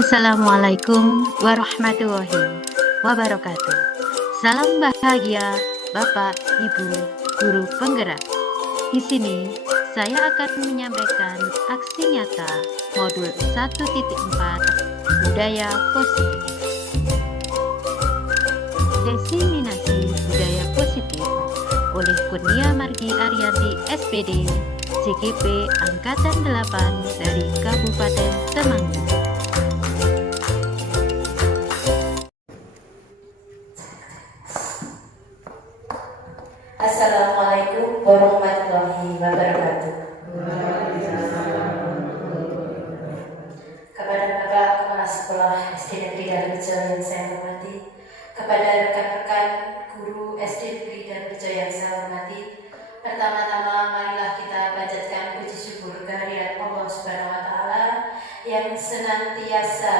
Assalamualaikum warahmatullahi wabarakatuh. Salam bahagia Bapak, Ibu, guru penggerak. Di sini saya akan menyampaikan aksi nyata modul 1.4 budaya positif. Diseminasi budaya positif oleh Kurnia Margi Ariyanti SPD, CGP Angkatan 8 dari Kabupaten Temanggung. Assalamualaikum warahmatullahi wabarakatuh. Kepada Bapak Kepala Sekolah SD Negeri Darrejo yang saya hormati, kepada rekan-rekan guru SD Negeri Darrejo yang saya hormati, pertama-tama marilah kita panjatkan puji syukur kehadirat Allah Subhanahu wa Ta'ala yang senantiasa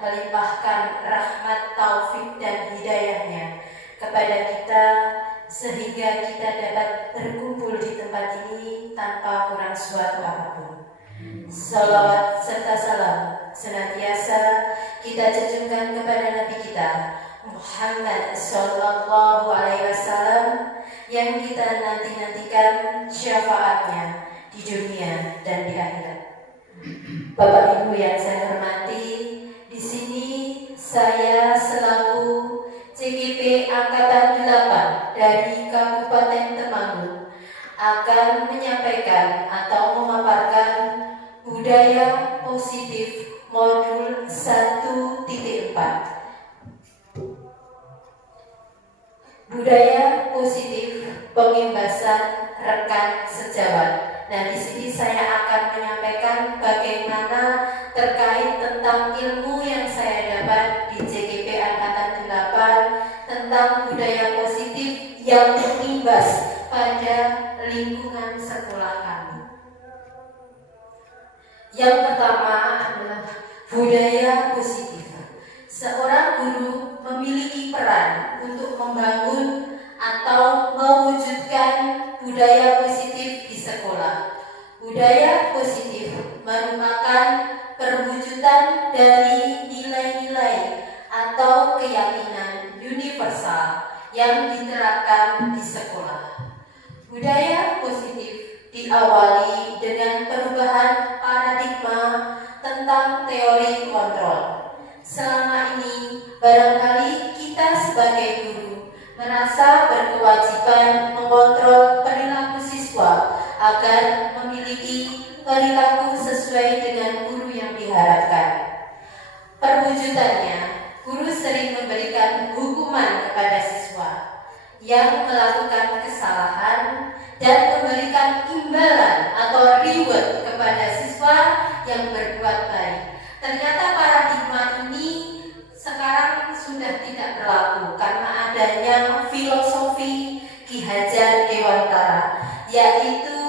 melimpahkan rahmat, taufik dan hidayahnya kepada kita, sehingga kita dapat berkumpul di tempat ini tanpa kurang suatu apapun. Salawat serta salam senantiasa kita junjungkan kepada Nabi kita Muhammad Sallallahu Alaihi Wasallam yang kita nantikan syafaatnya di dunia dan di akhirat. Bapak Ibu yang saya hormati, di sini saya selaku CGP Angkatan 8 dari Kabupaten Temanggung akan menyampaikan atau memaparkan budaya positif modul 1.4. Budaya positif pembebasan rekan sejawat. Nah, di sini saya akan menyampaikan bagaimana terkait tentang ilmu yang saya dapat di CGP Angkatan 8 tentang budaya positif yang berimbas pada lingkungan sekolah kami. Yang pertama adalah budaya positif. Seorang guru memiliki peran untuk membangun atau mewujudkan budaya positif di sekolah. Budaya positif merupakan perwujudan dari nilai-nilai atau keyakinan universal yang diterapkan di sekolah. Budaya positif diawali dengan perubahan paradigma tentang teori kontrol. Selama ini, barangkali kita sebagai guru merasa berkewajiban mengontrol perilaku siswa agar memiliki perilaku sesuai dengan guru yang diharapkan. Perwujudannya, guru sering memberikan hukuman kepada siswa yang melakukan kesalahan dan memberikan imbalan atau reward kepada siswa yang berbuat baik. Ternyata paradigma ini sekarang sudah tidak berlaku karena adanya filosofi Ki Hajar Dewantara, yaitu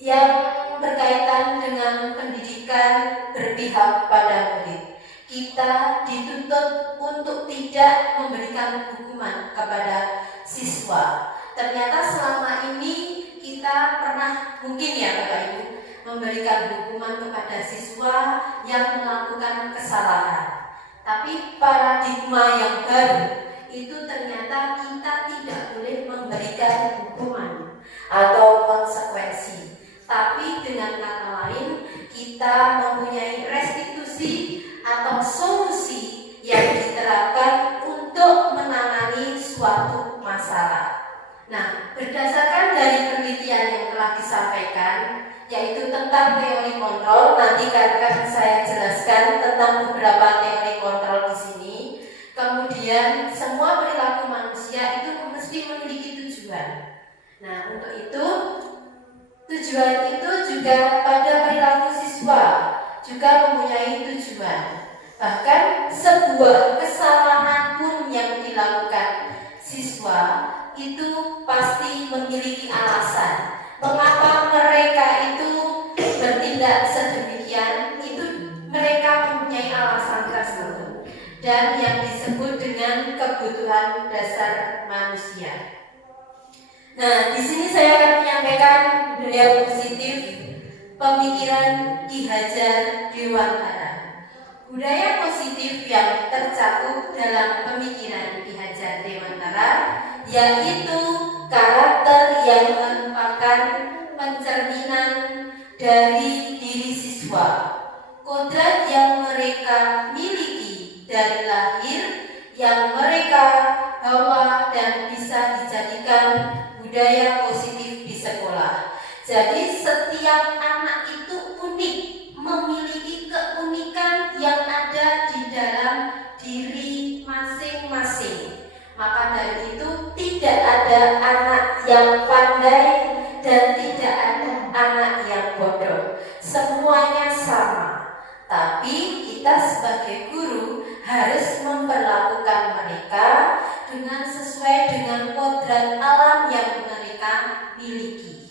yang berkaitan dengan pendidikan berpihak pada murid. Kita dituntut untuk tidak memberikan hukuman kepada siswa. Ternyata selama ini kita pernah, mungkin ya Bapak Ibu, memberikan hukuman kepada siswa yang melakukan kesalahan. Tapi paradigma yang baru itu ternyata kita tidak boleh memberikan hukuman atau konsekuensi. Tapi dengan kata lain, kita mempunyai restitusi atau solusi yang diterapkan untuk menangani suatu masalah. Nah, berdasarkan dari penelitian yang telah disampaikan, yaitu tentang teori kontrol, nanti akan saya jelaskan tentang beberapa teori kontrol di sini. Kemudian semua perilaku manusia itu mesti memiliki tujuan. Nah, untuk itu tujuan itu juga pada perilaku siswa juga mempunyai tujuan. Bahkan sebuah kesalahan pun yang dilakukan siswa itu pasti memiliki alasan. Mengapa mereka itu bertindak sedemikian, itu mereka mempunyai alasan tersebut, dan yang disebut dengan kebutuhan dasar manusia. Nah, di sini saya akan menyampaikan budaya positif pemikiran Ki Hajar Dewantara. Budaya positif yang tercakup dalam pemikiran Ki Hajar Dewantara yaitu karakter yang merupakan pencerminan dari diri siswa, kodrat yang mereka miliki dari lahir, yang mereka bawa dan bisa dijadikan budaya positif di sekolah. Jadi setiap anak itu unik, memiliki keunikan yang ada di dalam diri masing-masing. Maka dari itu tidak ada anak yang pandai dan tidak ada anak yang bodoh. Semuanya sama. Tapi kita sebagai guru harus memperlakukan mereka dengan sesuai dengan kodrat alam yang mereka miliki.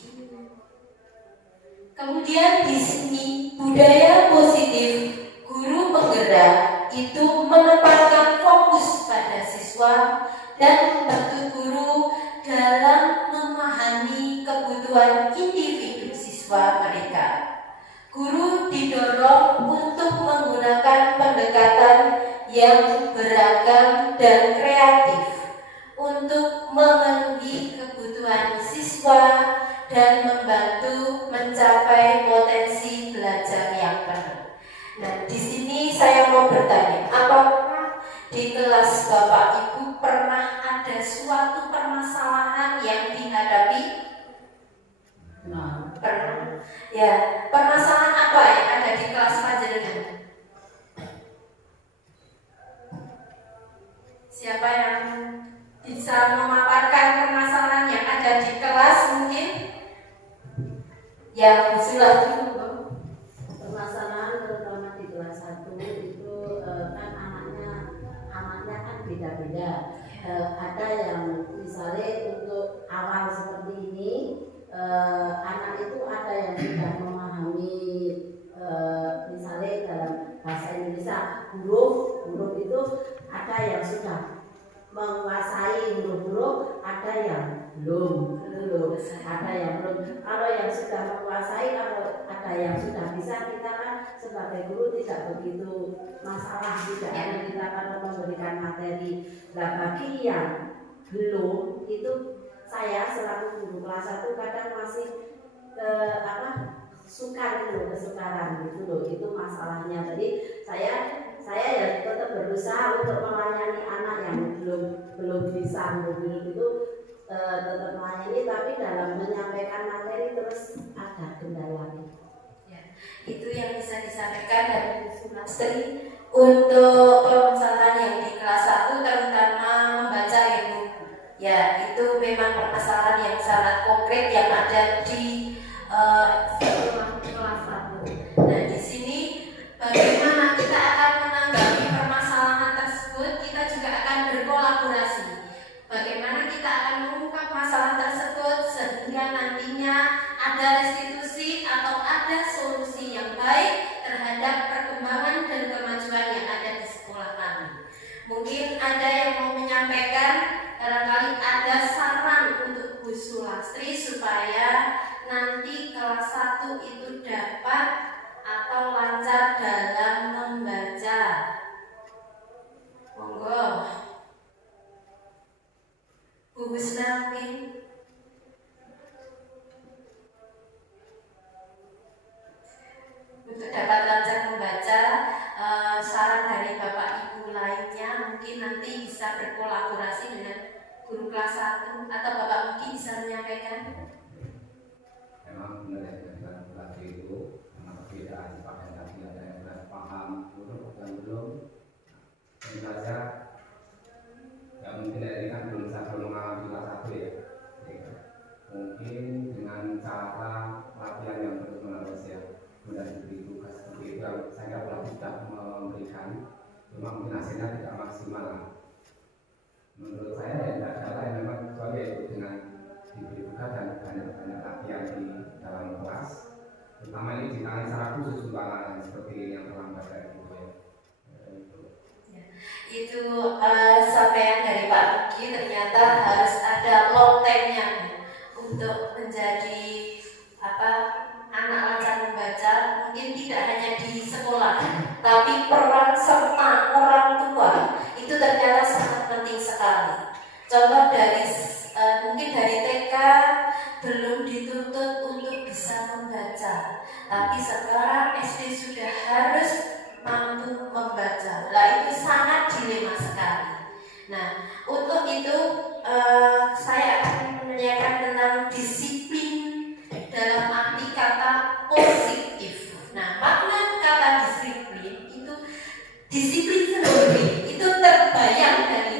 Kemudian di sini budaya positif guru penggerak itu menempatkan fokus pada siswa dan membantu guru dalam memahami kebutuhan individu siswa mereka. Guru didorong untuk menggunakan pendekatan yang beragam dan kreatif untuk memenuhi kebutuhan siswa dan membantu mencapai potensi belajar yang penuh. Nah, di sini saya mau bertanya, apakah di kelas Bapak Ibu pernah ada suatu permasalahan yang dihadapi? Nah, Pernah. Ya, permasalahan apa yang ada di kelas panjenengan? Siapa yang bisa memaparkan permasalahan yang ada di kelas mungkin? Ya, silakan. permasalahan terutama di kelas 1 itu kan anaknya kan beda-beda. Ada yang misalnya untuk awal seperti ini, anak itu ada yang sudah memahami misalnya dalam bahasa Indonesia huruf itu ada yang sudah menguasai huruf, ada yang belum, ada yang belum. Kalau yang sudah menguasai, kalau ada yang sudah bisa, kita kan sebagai guru tidak begitu masalah, tidak hanya kita kalau memberikan materi. Nah, bagi yang belum itu saya selaku guru kelas 1 kadang masih kesukaran gitu loh, itu masalahnya. Jadi saya ya tetap berusaha untuk melayani anak yang belum bisa belum itu tetap melayani, tapi dalam menyampaikan materi terus ada kendalanya. Ya, itu yang bisa disampaikan dari Bu Sunastri untuk permasalahan yang di kelas 1 terutama membaca Ibu. Ya, itu memang permasalahan yang sangat konkret yang ada di kelas 1. Nah, di sini bagaimana kita akan menanggapi permasalahan tersebut, kita juga akan berkolaborasi. Bagaimana kita akan mengungkap masalah tersebut sehingga nantinya ada restitusi atau ada solusi yang baik terhadap perkembangan dan kemajuan yang ada di sekolah kami. Mungkin ada yang mau menyampaikan, barangkali ada saran untuk Bu Sulastri supaya nanti kelas 1 itu dapat atau lancar dalam membaca. Monggo. Bu Husna mungkin. Untuk dapat lancar membaca, saran dari Bapak Ibu lainnya mungkin nanti bisa berkolaborasi dengan guru kelas 1 atau Bapak mungkin bisa menyampaikan. Memang benar yang dilakukan pelatih itu karena perbedaan pakaian tadi ada yang sudah paham huruf dan belum. Tentu saja ya mungkin ini kan belum mengalami kelas 1 ya. Mungkin dengan cara latihan yang terus menerus ya, sudah diberi tugas seperti itu yang saya pelatih tidak memberikan, cuma mungkin hasilnya tidak maksimal. Menurut saya ya tidak ada lain memang kecuali itu dengan diberi tugas dan banyak latihan di dalam kelas, terutama ini ditangani secara khusus untuk anak-anak seperti ini yang terlambat kayak gitu ya. Itu sampaian dari Pak Ruki, ternyata harus ada long time-nya untuk menjadi anak lancar membaca. Mungkin tidak hanya di sekolah, tapi peran serta orang tua itu ternyata sangat penting sekali. Contoh dari mungkin dari TK belum dituntut untuk bisa membaca, tapi sekarang SD sudah harus mampu membaca. Lah itu sangat dilema sekali. Nah, untuk itu saya akan menanyakan tentang disiplin dalam arti kata positif. Nah, makna kata disiplin itu disiplin sendiri itu terbayang dari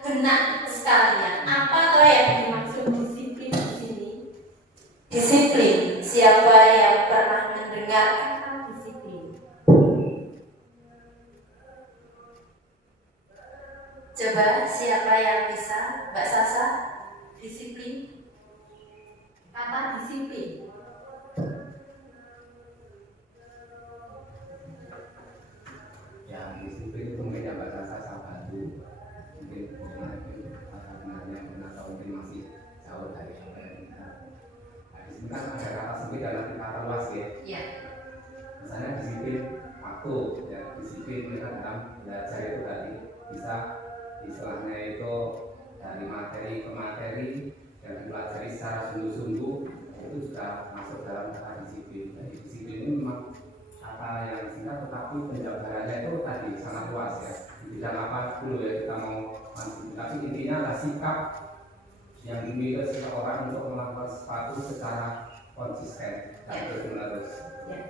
benak sekalian. Apa tuh yang dimaksud disiplin di sini? Disiplin. Siapa yang pernah mendengar kata disiplin? Coba siapa yang bisa? Mbak Sasa? Disiplin. Kata disiplin. Yang disiplin itu mungkin yang Mbak Sasa bantu, mungkin kata benarnya benar atau mungkin masih jauh dari apa yang kita. Nah, di sini kan ada kata sempit dan ada kata luas ya. Ya. Misalnya disiplin waktu, ya disiplin kita dalam belajar itu tadi bisa istilahnya itu dari materi ke materi yang dipelajari secara sungguh-sungguh itu sudah masuk dalam kata disiplin. Jadi disiplin ini memang kata yang singkat tetapi penjabarannya itu tadi sangat luas ya. Di bidang apa dulu ya kita mau masuk. Tapi intinya adalah sikap yang dimiliki seseorang untuk melakukan sesuatu secara konsisten dan terus-menerus. Ya.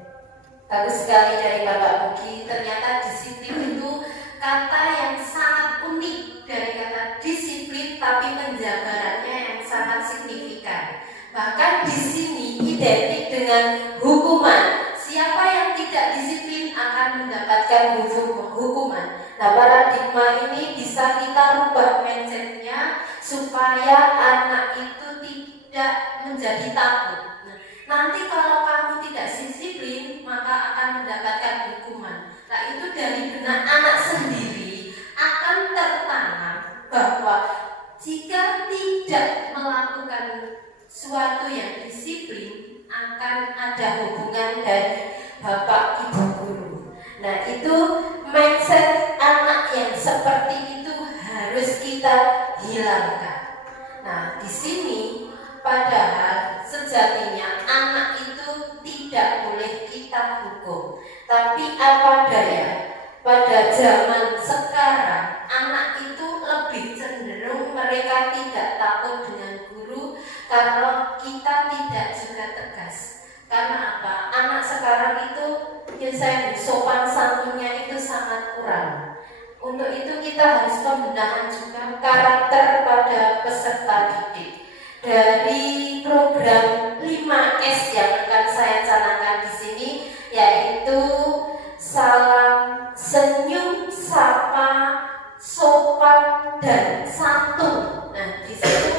Bagus sekali dari Bapak Buki. Ternyata disiplin itu kata yang sangat unik dari kata disiplin, tapi penjabarannya yang sangat signifikan. Bahkan di sini identik dengan hukuman. Siapa yang tidak disiplin akan mendapatkan hukuman. Nah, paradigma ini bisa kita rubah mindsetnya supaya anak itu tidak menjadi takut. Nah, nanti kalau kamu tidak disiplin, maka akan mendapatkan hukuman. Nah, itu dari benak anak sendiri akan tertanam bahwa jika tidak melakukan suatu yang disiplin, akan ada hubungan dari bapak ibu guru. Nah, itu mindset anak yang seperti itu harus kita hilangkan. Nah, di sini padahal sejatinya anak itu tidak boleh kita hukum. Tapi apa daya, pada zaman sekarang anak itu lebih cenderung mereka tidak takut dengan guru karena kita tidak juga tegas. Karena apa? Anak sekarang itu biasanya sopan santunnya itu sangat kurang. Untuk itu kita harus pembenahan juga karakter pada peserta didik. Dari program 5S yang akan saya canangkan di sini, yaitu salam, senyum, sapa, sopan, dan santun. Nah, di situ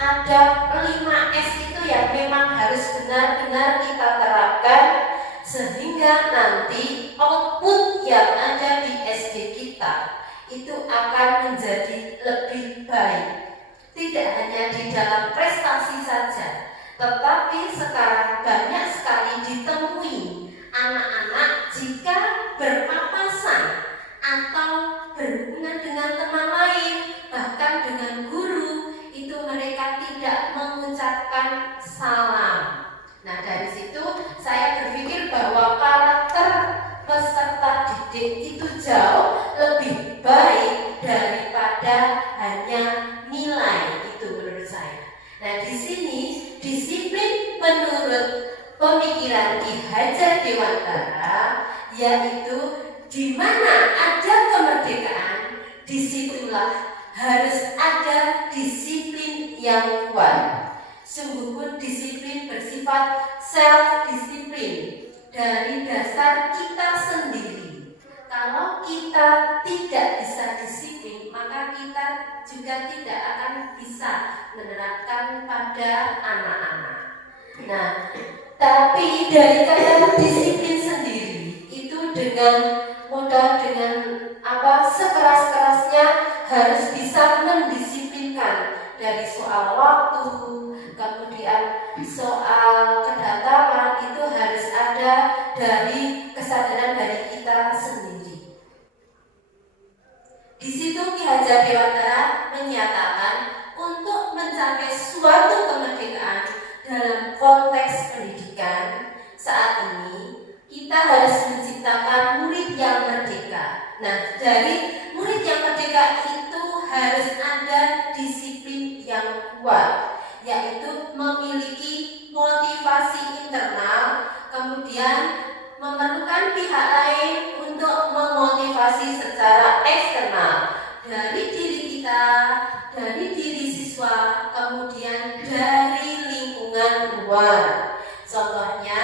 ada 5S itu yang memang harus benar-benar kita terapkan sehingga nanti output yang ada di SD kita itu akan menjadi lebih baik. Tidak hanya di dalam prestasi saja, tetapi sekarang banyak sekali ditemui anak-anak jika berpapasan atau berhubungan dengan teman lain, bahkan dengan guru, itu mereka tidak mengucapkan salam. Nah, dari situ saya berpikir bahwa karakter peserta didik itu jauh lebih baik daripada hanya nilai, itu menurut saya. Nah, di sini disiplin menurut pemikiran Ki Hajar Dewantara yaitu di mana ada kemerdekaan, disitulah harus ada disiplin yang kuat. Sungguh pun disiplin bersifat self-disiplin dari dasar kita sendiri. Kalau kita tidak bisa disiplin, maka kita juga tidak akan bisa menerapkan pada anak-anak. Nah, tapi dari kata disiplin sendiri itu dengan mudah, dengan sekeras-kerasnya harus bisa mendisiplinkan dari soal waktu, kemudian soal kedatangan, itu harus ada dari kesadaran dari kita Di situ Ki Hajar Dewantara menyatakan untuk mencapai suatu kemerdekaan dalam konteks pendidikan saat ini kita harus menciptakan murid yang merdeka. Nah, dari murid yang merdeka itu harus ada disiplin yang kuat, yaitu memiliki motivasi internal, kemudian memerlukan pihak lain untuk memotivasi secara eksternal dari diri kita, dari diri siswa, kemudian dari lingkungan luar. Contohnya,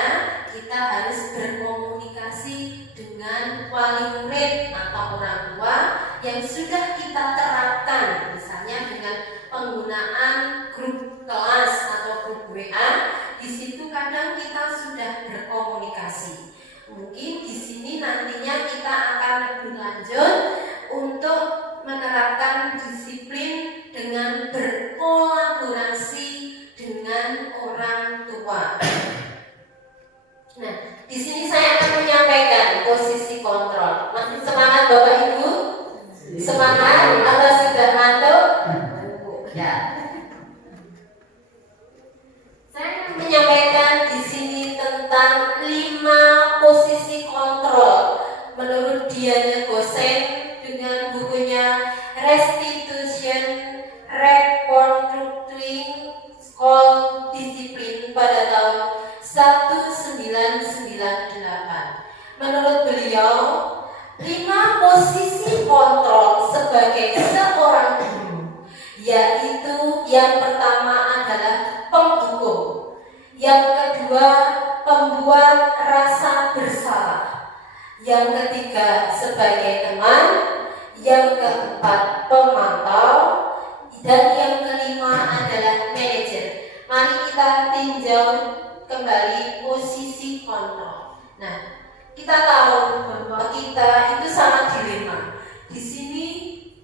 kita harus berkomunikasi dengan wali murid atau orang tua yang sudah kita terapkan, misalnya dengan penggunaan grup kelas atau grup WA. Di situ kadang kita sudah berkomunikasi. Mungkin di sini nantinya kita akan lebih lanjut untuk menerapkan disiplin dengan berkolaborasi dengan orang tua. Nah, di sini saya akan menyampaikan posisi kontrol. Masih semangat Bapak Ibu? Semangat atau sudah ngantuk? Ya. Saya akan menyampaikan di sini tentang 5 posisi kontrol menurut Diana Gosen dengan bukunya Restitution Reconstructing School Discipline pada tahun 1998. Menurut beliau, 5 posisi kontrol sebagai seorang guru, yaitu yang pertama adalah penghukum, yang kedua pembuat rasa bersalah, yang ketiga sebagai teman, yang keempat pemantau, dan yang kelima adalah manajer. Mari kita tinjau kembali posisi kontrol. Nah, kita tahu bahwa kita itu sangat dilema. Di sini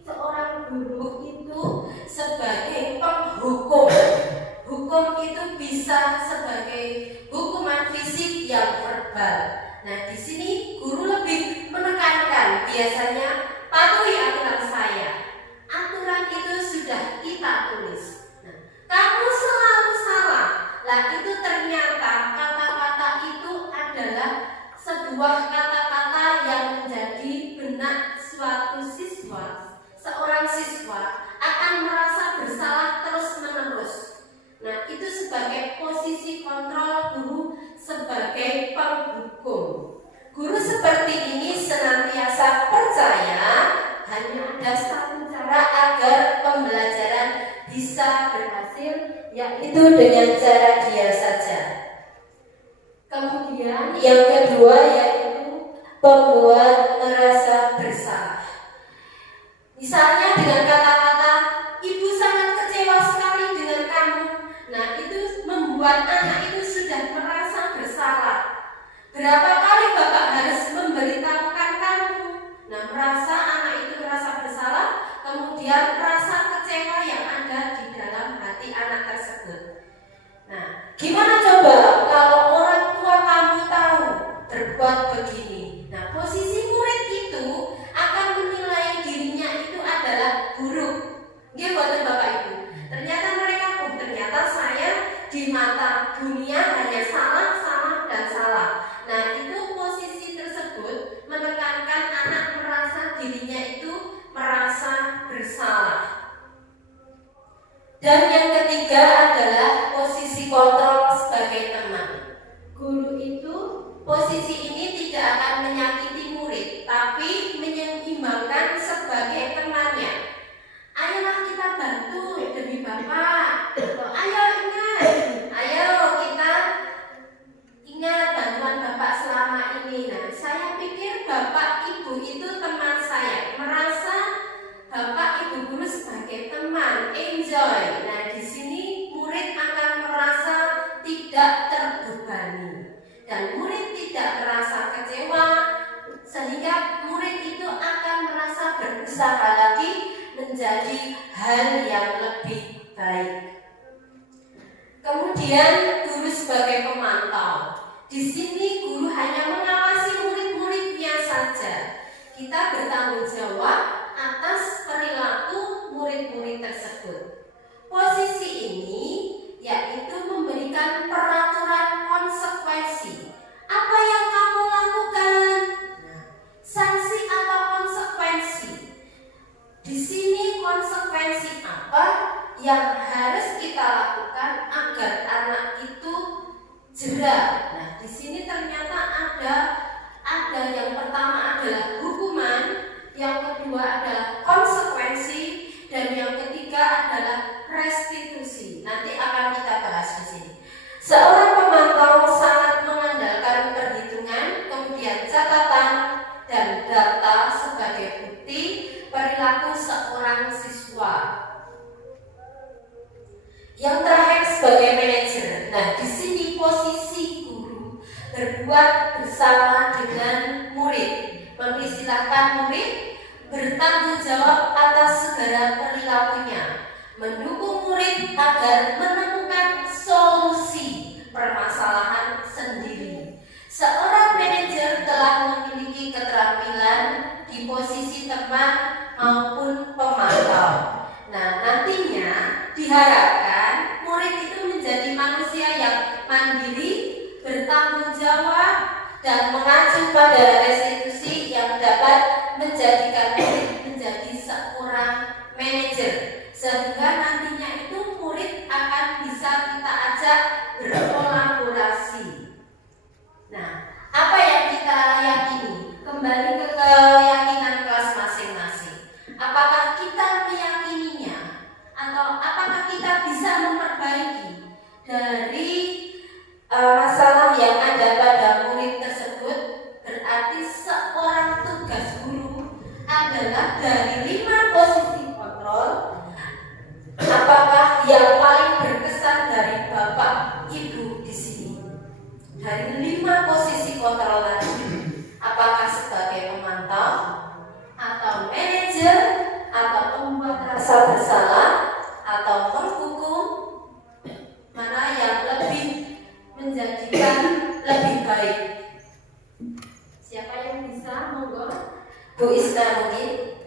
seorang guru itu sebagai penghukum. Hukum itu bisa sebagai hukuman fisik yang verbal. Nah, di sini guru lebih menekankan biasanya patuhi aturan saya. Aturan itu sudah kita tulis. Nah, kamu selalu salah. Lah itu ternyata kata-kata itu adalah sebuah kata-kata yang menjadi benak suatu siswa. Seorang siswa akan merasa bersalah terus-menerus. Nah, itu sebagai posisi kontrol guru sebagai penghukum. Guru seperti ini senantiasa percaya hanya ada satu cara agar pembelajaran bisa berhasil, yaitu dengan cara dia saja. Kemudian yang kedua yaitu pembuat merasa bersalah. Misalnya dengan kata-kata, ibu sangat kecewa sekali dengan kamu. Nah, itu membuat anak itu sudah merasa bersalah. Berapa kali Bapak harus memberitahukan kamu? Nah, merasa anak itu merasa bersalah, kemudian rasa kecewa yang ada di dalam hati anak tersebut. Nah, gimana coba kalau orang tua kamu tahu berbuat begini? Nah, posisi murid itu akan menilai dirinya itu adalah buruk. Dia buatan Bapak Ibu. Ternyata mereka ternyata saya di mata dunia hanya salah, salah, dan salah. Nah, itu posisi tersebut menekankan anak merasa dirinya itu merasa bersalah. Dan yang ketiga adalah posisi kontrol sebagai teman. Guru itu posisi ini tidak akan menyakiti murid, tapi menyeimbangkan sebagai temannya. Ayolah kita bantu demi Bapak. Ayo ingat, ayo kita ingat bantuan Bapak selama ini. Nah, saya pikir Bapak Ibu itu teman saya, merasa Bapak Ibu guru sebagai teman, enjoy. Nah, di sini murid akan merasa tidak terbebani dan murid tidak merasa kecewa, sehingga murid itu akan merasa berusaha lagi menjadi hal yang lebih baik. Kemudian guru sebagai pemantau. Di sini guru hanya mengawasi murid-muridnya saja. Kita bertanggung jawab atas adalah hukuman, yang kedua adalah konsekuensi, dan yang ketiga adalah restitusi. Nanti akan kita bahas di sini. Seorang pemantau sangat mengandalkan perhitungan, kemudian catatan dan data sebagai bukti perilaku seorang siswa. Yang terakhir sebagai manajer. Nah, di sini posisi guru berbuat bersama dengan murid, mempersilahkan murid bertanggung jawab atas segala perilakunya, mendukung murid agar menemukan solusi permasalahan sendiri. Seorang manajer telah memiliki keterampilan di posisi teman maupun pemantau. Nah, nantinya diharapkan murid itu menjadi manusia yang mandiri, bertanggung jawab, dan mengacu pada restitusi yang dapat menjadikan murid menjadi seorang manajer, sehingga nantinya itu murid akan bisa kita ajak berkolaborasi. Nah, apa yang kita yakini? Kembali ke keyakinan kelas masing-masing. Apakah kita meyakininya, atau apakah kita bisa memperbaiki dari masalah yang ada pada murid tersebut? Berarti seorang tugas guru adalah dari 5 posisi kontrol. Apakah yang paling berkesan dari Bapak Ibu di sini? Dari 5 posisi kontrol tadi, apakah sebagai pemantau, atau manajer, atau pembuat rasa bersalah, atau menghukum? Mana yang lebih menjadikan lebih baik? Siapa yang bisa? Monggo, Bu Isna mungkin.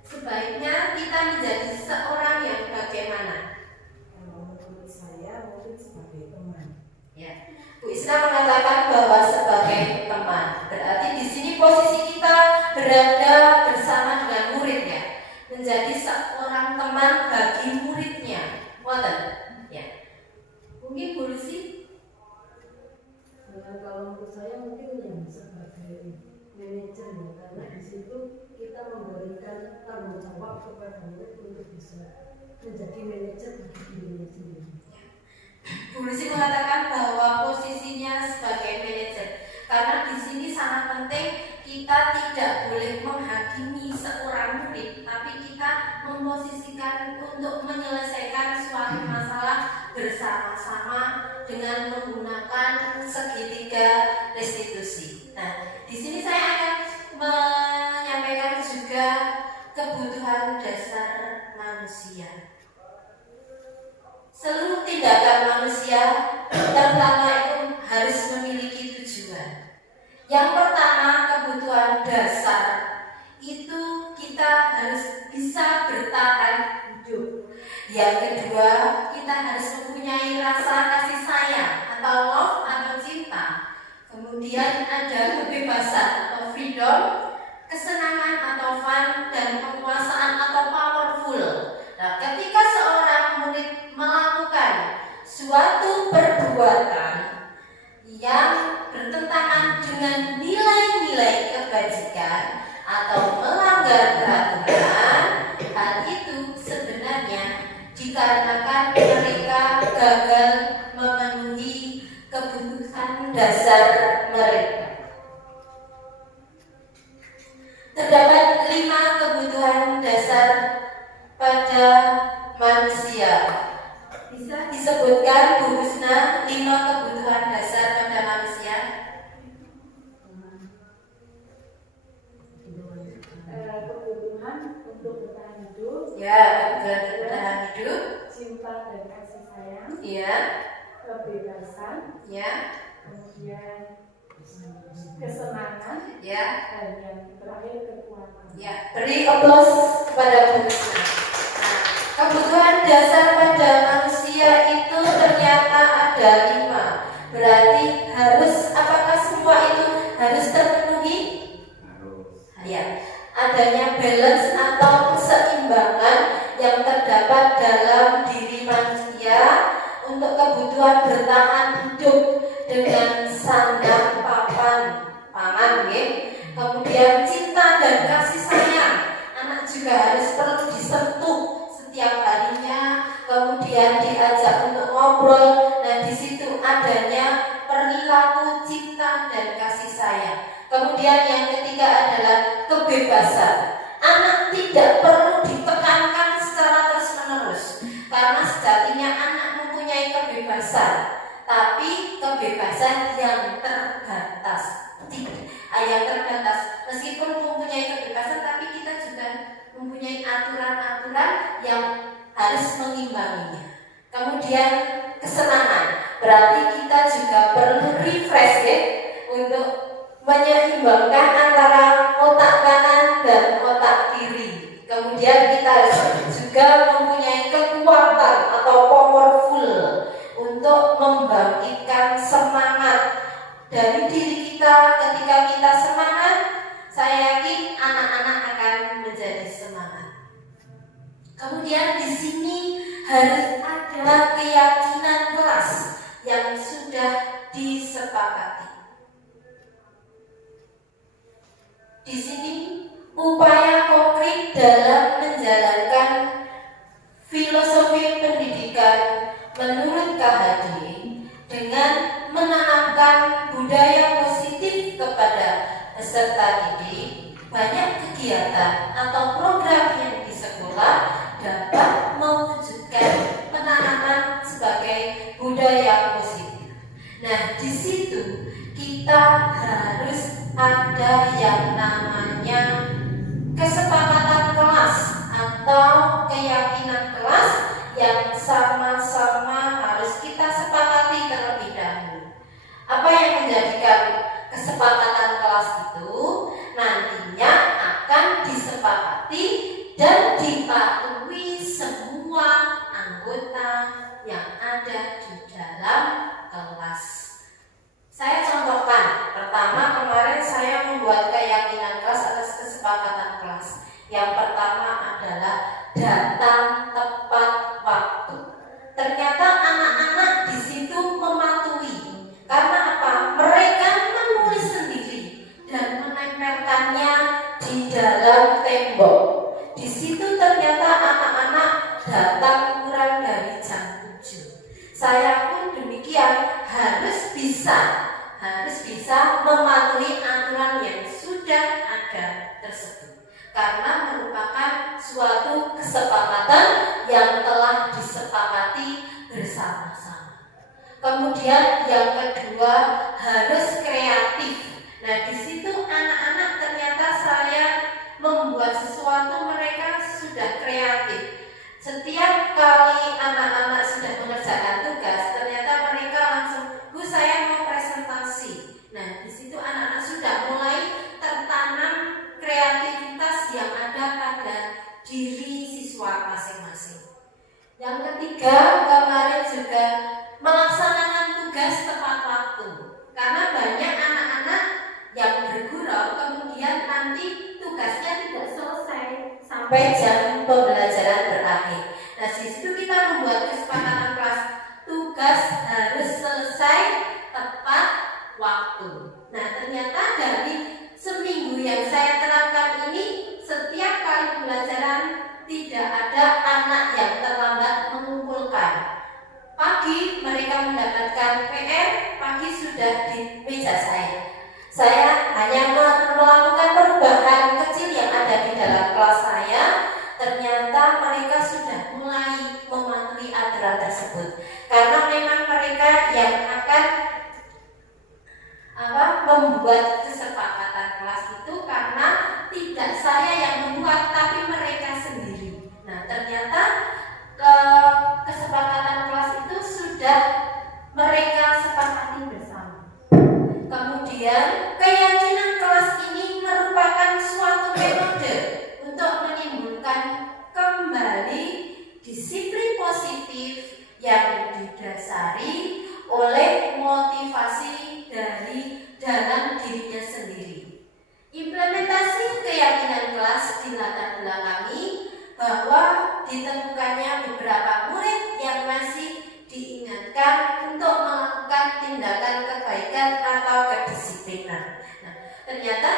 Sebaiknya kita menjadi seorang yang bagaimana? Menurut saya mungkin sebagai teman. Ya, Bu Isna mengatakan bahwa sebagai teman. Berarti di sini posisi kita berada bersama dengan murid ya, menjadi seorang teman bagi muridnya. Wonten? Ya. Mungkin Bu Lucy? Kalau menurut saya mungkin yang sebagai manajer ya, karena di situ kita memberikan tanggung jawab kepada murid untuk bisa menjadi manajer bagi dirinya sendiri. Bu Lucy mengatakan bahwa posisinya sebagai manajer, karena di sini sangat penting kita tidak boleh menghakimi seorang murid, tapi kita memposisikan untuk menyelesaikan suatu masalah bersama-sama dengan menggunakan segitiga restitusi. Nah, di sini saya akan menyampaikan juga kebutuhan dasar manusia. Seluruh tindakan manusia pertama itu harus memiliki tujuan. Yang pertama, kebutuhan dasar itu kita harus bisa bertahan hidup. Yang kedua, kita harus mempunyai rasa kasih sayang atau love atau cinta. Kemudian ada kebebasan atau freedom, kesenangan atau fun, dan kekuasaan atau powerful. Nah, ketika seorang murid melakukan suatu perbuatan yang bertentangan dengan nilai-nilai kebajikan atau melanggar peraturan, hal itu sebenarnya dikarenakan mereka gagal memenuhi kebutuhan dasar mereka. Terdapat 5 kebutuhan dasar pada manusia. Bisa disebutkan Bu Husna 5 kebutuhan dasar pada manusia? Kebutuhan untuk bertahan hidup, Ya, kebutuhan bertahan hidup. cinta dan kasih sayang, Ya, kebebasan, ya, kemudian kesenangan, ya, dan yang terakhir kekuatan. ya. Beri aplaus kepada Bu Husna. Nah, kebutuhan dasar pada manusia itu ternyata ada 5. Berarti harus, apakah semua itu harus terpenuhi? Harus. Ya, adanya balance atau keseimbangan yang terdapat dalam diri manusia untuk kebutuhan bertahan hidup dengan sandang, papan, pangan, kebersamaan, ya. Kemudian cinta dan kasih sayang, anak juga harus perlu disentuh setiap harinya, kemudian diajak untuk ngobrol. Nah, di situ adanya perilaku cinta dan kasih sayang. Kemudian yang ketiga adalah kebebasan. Anak tidak perlu ditekankan secara terus-menerus, karena sejatinya anak mempunyai kebebasan, tapi kebebasan yang terbatas. Yang terbatas. Meskipun mempunyai kebebasan, tapi kita juga mempunyai aturan-aturan yang harus mengimbanginya. Kemudian kesenangan, berarti kita juga perlu refresh, ya, untuk menyeimbangkan antara otak kanan dan otak kiri. Kemudian kita harus juga mempunyai kekuatan atau powerful untuk membangkitkan semangat dari diri kita. Ketika kita semangat, saya yakin anak-anak akan menjadi semangat. Kemudian di sini harus ada keyakinan kelas yang sudah disepakati. Di sini upaya konkret dalam menjalankan filosofi pendidikan menurut KHD dengan menanamkan budaya positif kepada peserta didik. Banyak kegiatan atau program yang di sekolah dapat mewujudkan penanaman sebagai budaya positif. Nah, di situ kita harus ada yang namanya kesepakatan kelas atau keyakinan kelas yang sama-sama harus kita sepakati terlebih dahulu. Apa yang menjadikan kesepakatan kelas itu nantinya akan disepakati dan dipatuhi semua anggota yang ada di dalam kelas. Saya contohkan, pertama kemarin saya membuat keyakinan kelas atas kesepakatan kelas. Yang pertama adalah datang tepat waktu. Ternyata anak-anak di situ mematuhi. Karena apa? Mereka menulis sendiri dan menempelkannya di dalam tembok. Di situ ternyata anak-anak datang kurang dari jam 7. Saya pun demikian harus bisa mematuhi aturan yang sudah ada tersebut, karena merupakan suatu kesepakatan yang telah disepakati bersama-sama. Kemudian yang kedua harus kreatif. Nah, di situ anak-anak ternyata saya membuat sesuatu, mereka sudah kreatif. Setiap kali anak-anak sudah mengerjakan tugas, ternyata mereka langsung, "Bu, saya mau presentasi." Nah, di situ anak-anak sudah mulai tertanam kreativitas yang ada pada diri siswa masing-masing. Yang ketiga, kemarin juga melaksanakan tugas tepat waktu. Karena banyak anak-anak yang bergurau, kemudian nanti tugasnya tidak selesai sampai jam pembelajaran berakhir. Nah, di situ kita membuat kesepakatan kelas, tugas harus selesai tepat waktu. Nah, ternyata dari seminggu yang saya terapkan ini, setiap kali pembelajaran tidak ada anak yang terlambat mengumpulkan. Pagi mereka mendapatkan PR, pagi sudah di meja saya. Saya hanya melakukan perubahan kecil yang ada di dalam kelas saya. Ternyata mereka sudah mulai mematuhi aturan tersebut, karena memang mereka yang akan membuat kesepakatan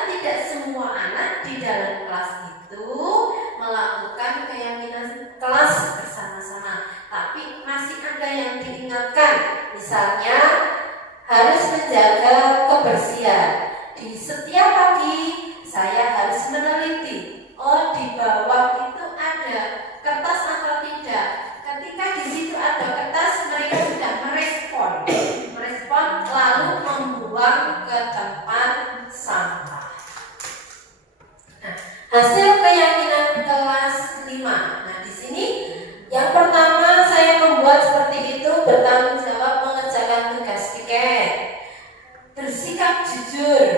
tidak semua anak di dalam kelas itu melakukan keyakinan kelas bersama-sama, tapi masih ada yang diingatkan. Misalnya harus menjaga kebersihan. Di setiap pagi saya harus meneliti, oh di bawah itu ada kertas atau tidak. Ketika di situ ada kertas, mereka sudah merespon lalu membuang ke tempat sampah. Nah, hasil keyakinan kelas 5. Nah, di sini yang pertama saya membuat seperti itu, bertanggung jawab mengerjakan tugas tiket, bersikap jujur,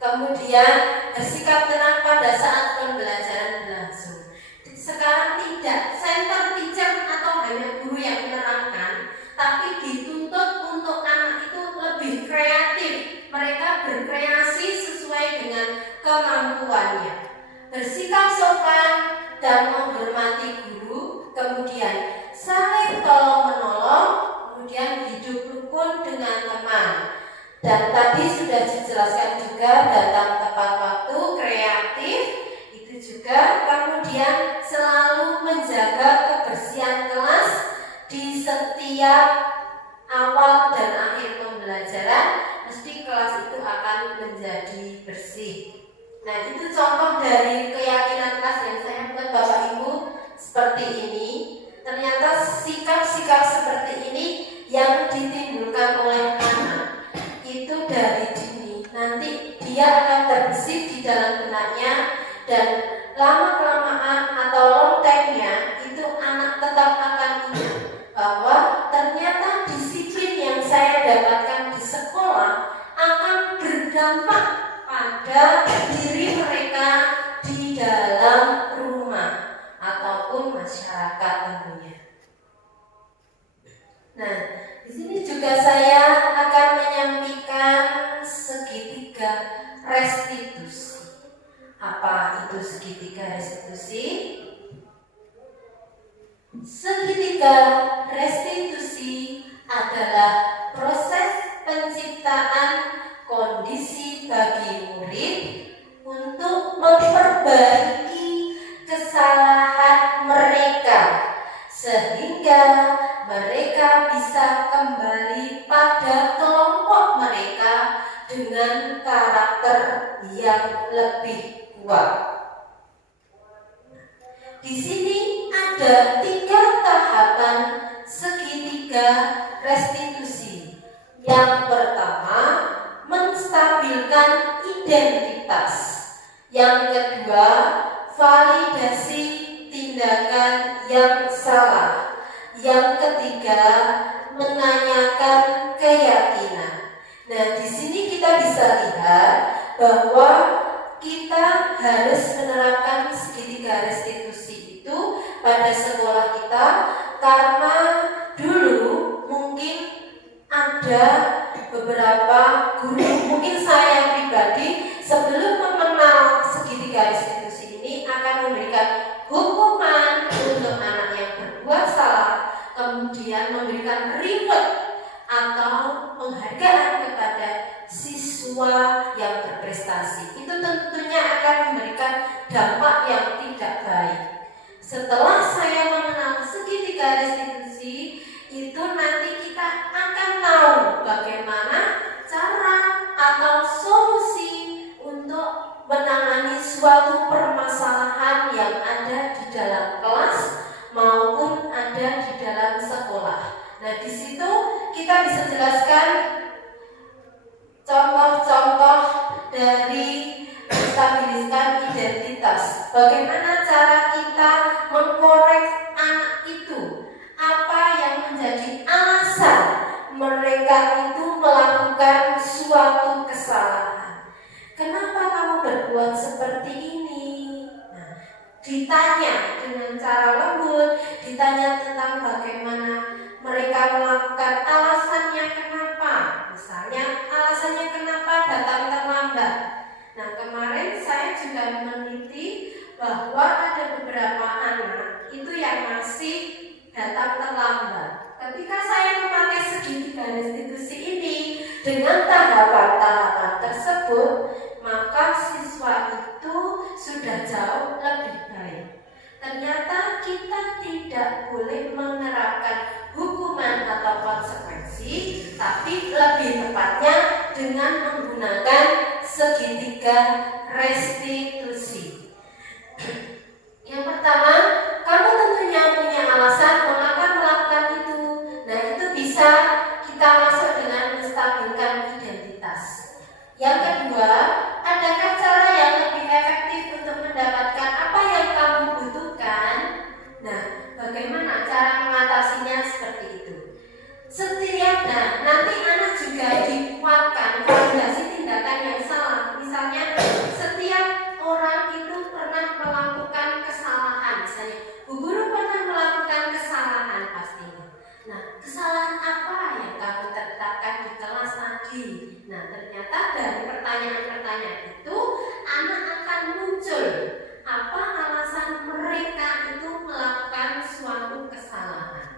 kemudian bersikap tenang pada saat pembelajaran berlangsung. Sekarang tidak center teacher atau hanya guru yang menerangkan, tapi dituntut untuk anak itu lebih kreatif. Mereka berkreasi sesuai dengan kemampuannya, bersikap sopan dan menghormati guru, kemudian saling tolong-menolong, kemudian hidup rukun dengan teman. Dan tadi sudah dijelaskan juga datang tepat waktu, kreatif, itu juga. Kemudian selalu menjaga kebersihan kelas di setiap awal dan akhir pembelajaran, mesti kelas itu akan menjadi bersih. Nah, itu contoh dari keyakinan kelas yang saya buat Bapak Ibu seperti ini. Ternyata sikap-sikap seperti ini yang ditimbulkan oleh anak itu dari dini, nanti dia akan terbesit di dalam benaknya, dan lama-kelamaan atau long time-nya itu anak tetap akan ingat bahwa ternyata disiplin yang saya dapatkan di sekolah akan berdampak pada diri mereka di dalam rumah ataupun masyarakat tentunya. Nah, di sini juga saya akan menyampaikan segitiga restitusi. Apa itu segitiga restitusi? Segitiga restitusi adalah proses penciptaan kondisi bagi murid untuk memperbaiki kesalahan mereka sehingga mereka bisa kembali pada kelompok mereka dengan karakter yang lebih kuat. Di sini ada 3 tahapan segitiga restitusi. Yang pertama, menstabilkan identitas. Yang kedua, validasi tindakan yang salah. Yang ketiga, menanyakan keyakinan. Nah, di sini kita bisa lihat bahwa kita harus menerapkan segitiga restitusi itu pada sekolah kita, karena dulu mungkin ada beberapa guru, mungkin saya pribadi sebelum mengenal segitiga restitusi ini akan memberikan hukuman untuk anak yang berbuat salah, kemudian memberikan reward atau penghargaan kepada siswa yang berprestasi. Itu tentunya akan memberikan dampak yang tidak baik. Setelah saya mengenal segitiga restitusi, itu nanti kita akan tahu bagaimana cara atau solusi untuk menangani suatu permasalahan yang ada di dalam kelas maupun ada di dalam sekolah. Nah, di situ kita bisa jelaskan contoh-contoh dari menstabilkan identitas. Bagaimana cara kita mengkorek anak itu? Apa yang menjadi alasan mereka itu melakukan suatu kesalahan? Kenapa kamu berbuat seperti ini? Nah, ditanya dengan cara lembut, ditanya tentang bagaimana mereka melakukan alasannya kenapa. Misalnya alasannya kenapa datang terlambat. Nah, kemarin saya juga meneliti bahwa ada beberapa anak itu yang masih datang terlambat. Ketika saya memakai segitiga restitusi ini dengan tahapan-tahapan tersebut, maka siswa itu sudah jauh lebih baik. Ternyata kita tidak boleh menerapkan hukuman atau konsekuensi, tapi lebih tepatnya dengan menggunakan segitiga restitusi. Yang pertama, kamu tentunya punya alasan mengapa melakukan itu. Nah, itu bisa kita masuk dengan menstabilkan identitas. Yang kedua, adakah cara yang lebih efektif untuk mendapatkan apa yang kamu butuhkan? Nah, bagaimana cara mengatasinya seperti itu? Nanti anak juga dikuatkan validasi tindakan yang salah. Misalnya, setiap orang itu pernah melakukan kesalahan. Misalnya, Bu Guru pernah melakukan kesalahan pastinya. Nah, kesalahan apa yang kamu tetapkan di kelas tadi? Nah, ternyata dari pertanyaan-pertanyaan itu anak akan muncul apa alasan mereka itu melakukan suatu kesalahan.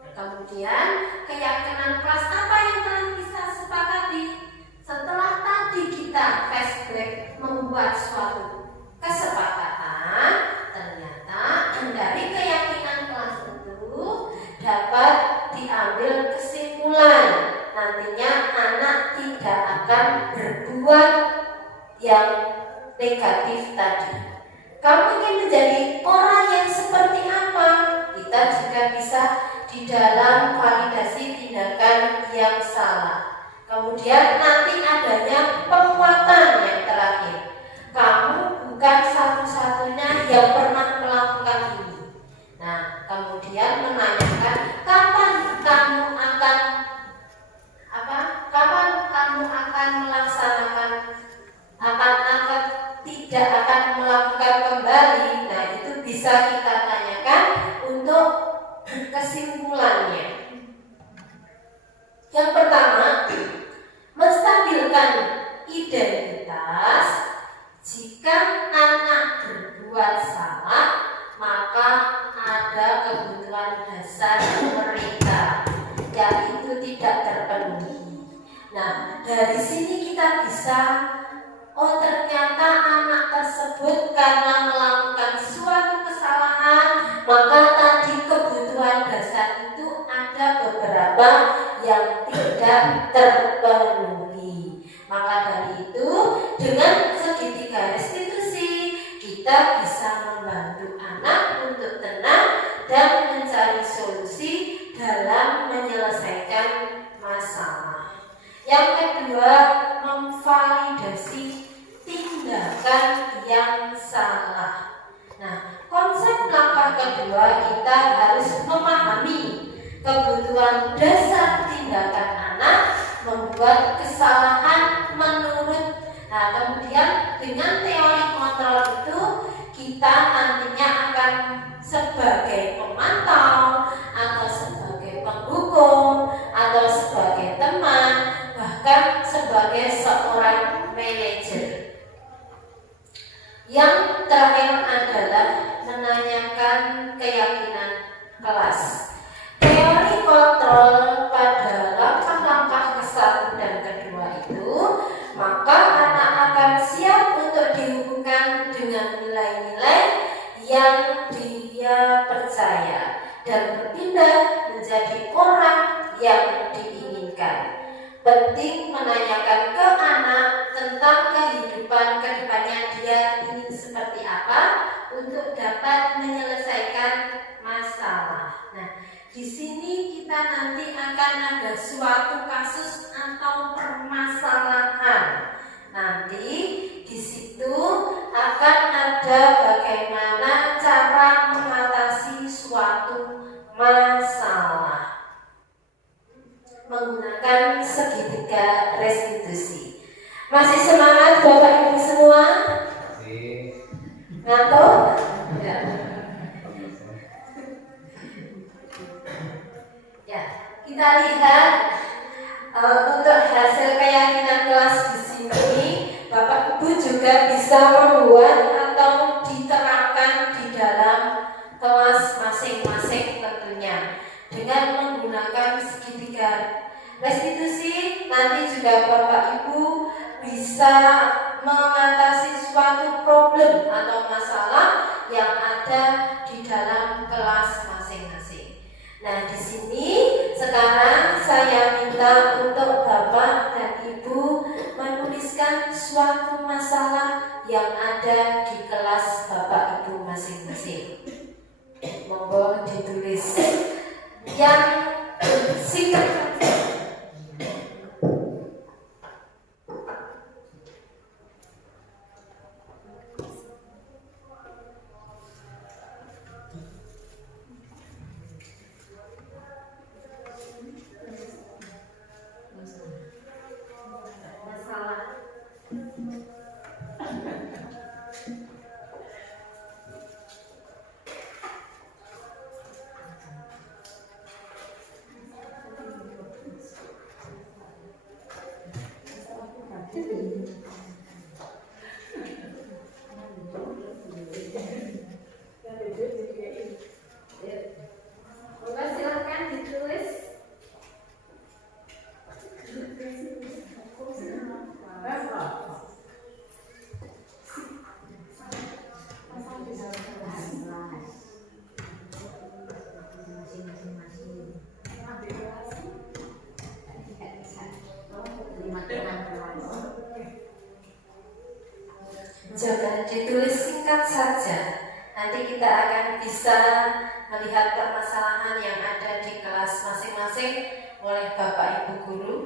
Nah, kemudian keyakinan kelas apa yang telah kita sepakati? Setelah tadi kita flashback membuat suatu kesepakatan, ternyata dari keyakinan kelas itu dapat diambil kesimpulan. Nantinya anak tidak akan berbuat yang negatif tadi. Kamu ingin menjadi orang yang seperti apa? Kita juga bisa di dalam validasi tindakan yang salah. Kemudian nanti adanya penguatan yang terakhir. Kamu bukan satu-satunya yang pernah melakukan ini. Nah, kemudian menanyakan kapan kamu akan melaksanakan, tidak akan melakukan kembali. Nah, itu bisa kita tanyakan untuk kesimpulannya. Yang pertama, menstabilkan identitas. Jika anak berbuat salah, maka ada kebutuhan dasar mereka yang itu tidak terpenuhi. Nah, dari sini kita bisa, oh ternyata anak tersebut karena melakukan suatu kesalahan, maka tadi kebutuhan dasar itu ada beberapa yang tidak terpenuhi. Maka dari itu, dengan segitiga restitusi, kita bisa membantu anak untuk tenang dan mencari solusi dalam menyelesaikan masalah. Yang kedua, memvalidasi tindakan yang salah. Nah, konsep langkah kedua, kita harus memahami kebutuhan dasar tindakan anak membuat kesalahan menurut. Nah, kemudian dengan teori kontrol itu kita nantinya akan sebagai pemantau atau sebagai penghukum atau sebagai teman, bahkan sebagai seorang manajer. Yang terakhir adalah menanyakan keyakinan kelas. Teori kontrol pada langkah-langkah ke-1 dan ke-2 itu, maka anak akan siap untuk dihubungkan dengan nilai-nilai yang dia percaya dan berpindah menjadi orang yang diinginkan. Penting menanyakan ke anak tentang kehidupan kedepannya, dia ingin seperti apa untuk dapat menyelesaikan masalah. Nah, di sini kita nanti akan ada suatu kasus atau permasalahan. Nanti di situ akan ada bagaimana cara mengatasi suatu masalah menggunakan segitiga restitusi. Masih semangat Bapak Ibu semua? Masih. Ngantuk? Ya. Ya, kita lihat untuk hasil keyakinan kelas di sini, Bapak Ibu juga bisa membuat atau diterapkan di dalam kelas masing-masing tentunya dengan menggunakan segitiga restitusi. Nanti juga Bapak Ibu bisa suatu problem atau masalah yang ada di dalam kelas masing-masing. Nah, di sini sekarang saya minta untuk Bapak dan Ibu menuliskan suatu masalah yang ada di kelas Bapak Ibu masing-masing. Monggo ditulis yang singkat. Silakan ditulis. Jangan ditulis singkat saja. Nanti kita akan bisa melihat permasalahan yang ada di kelas masing-masing oleh Bapak Ibu guru.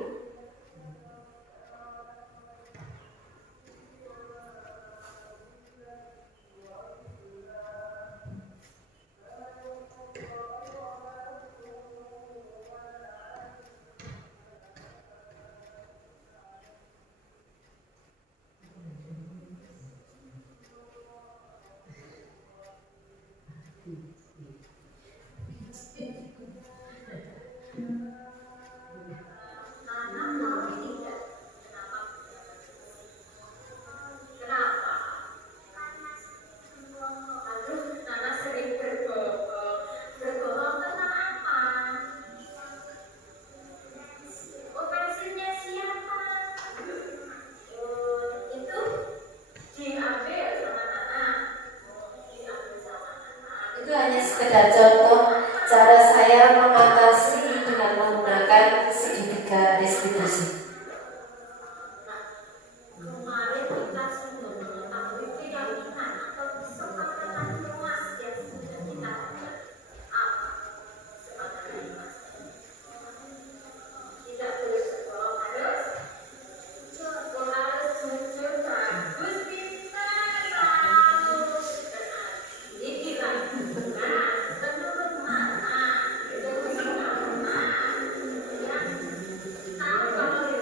Itu hanya sekedar contoh cara saya mengatasi dengan menggunakan segitiga distribusi. Kemarin kita sudah mengetahui keyakinan atau kesepakatan luas yang sudah kita buat. Apa kesepakatan luas? Tidak boleh sekolah harus jujur, bagus, pintar, tahu, ini kita menurut mana? Itu kita tahu kalau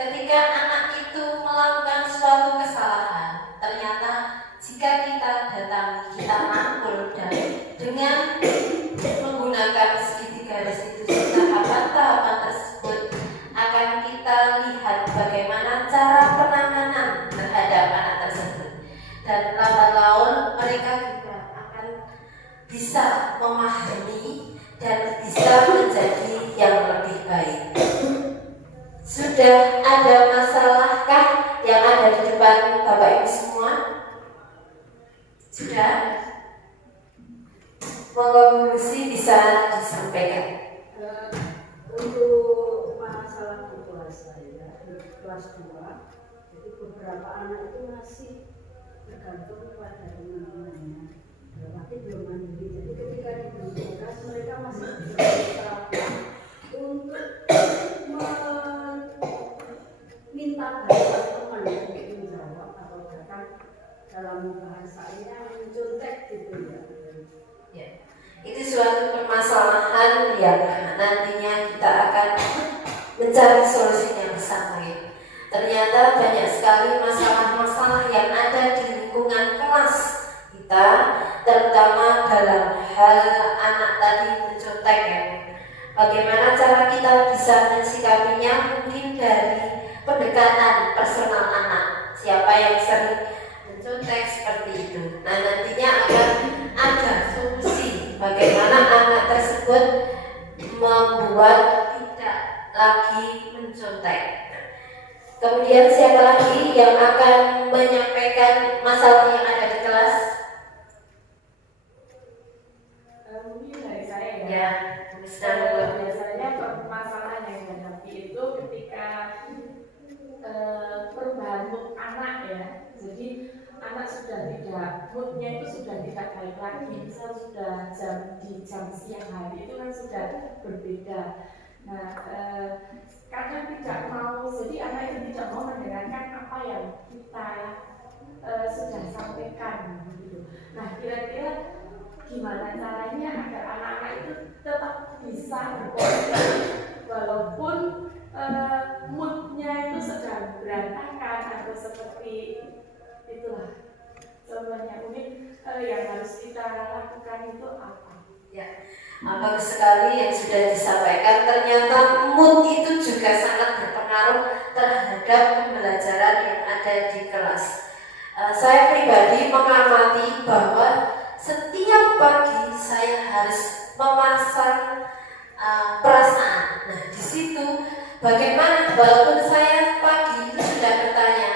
ketika anak itu melakukan suatu kesalahan, ternyata jika kita datangi, kita rangkul dan dengan menggunakan segitiga restitusi tahapan-tahapan tersebut akan kita lihat bagaimana cara penanganan terhadap anak tersebut, dan lambat laun mereka juga akan bisa memahami dan bisa menjadi yang lebih baik. Sudah ada masalahkah yang ada di depan Bapak Ibu semua? Sudah? Monggo Bu Lucy bisa disampaikan. Untuk masalah di kelas saya, di kelas 2, jadi beberapa anak itu masih bergantung pada teman-temannya, tapi belum mandiri. Jadi ketika diberi tugas, mereka masih berusaha untuk minta bantuan teman untuk menjawab atau bahkan dalam bahasanya mencontek gitu ya. Ya, itu suatu permasalahan yang nantinya kita akan mencari solusinya bersama ya. Ternyata banyak sekali masalah-masalah yang ada di lingkungan kelas kita, terutama dalam hal anak tadi mencontek ya. Bagaimana cara kita bisa mensikapinya? Mungkin dari pendekatan personal anak, siapa yang sering mencontek seperti itu. Nah, nantinya akan ada solusi bagaimana anak tersebut membuat tidak lagi mencontek. Kemudian siapa lagi yang akan menyampaikan masalah yang ada di kelas? Mungkin dari saya ya. Ya, Biasanya permasalahan yang dihadapi itu ketika perubahan mood anak ya. Jadi anak sudah tidak, moodnya itu sudah tidak baik lagi. Misal sudah di jam siang hari itu kan sudah berbeda. Nah, kadang tidak mau, jadi anak itu tidak mau mendengarkan apa yang kita sudah sampaikan gitu. Nah, kira-kira gimana caranya agar anak-anak itu tetap bisa berkomunikasi walaupun moodnya itu sedang berantakan atau seperti itulah. Contohnya mungkin yang harus kita lakukan itu apa? Ya, bagus sekali yang sudah disampaikan. Ternyata mood itu juga sangat berpengaruh terhadap pembelajaran yang ada di kelas. Saya pribadi mengamati bahwa setiap pagi saya harus memasang perasaan. Nah, di situ bagaimana walaupun saya pagi itu sudah bertanya,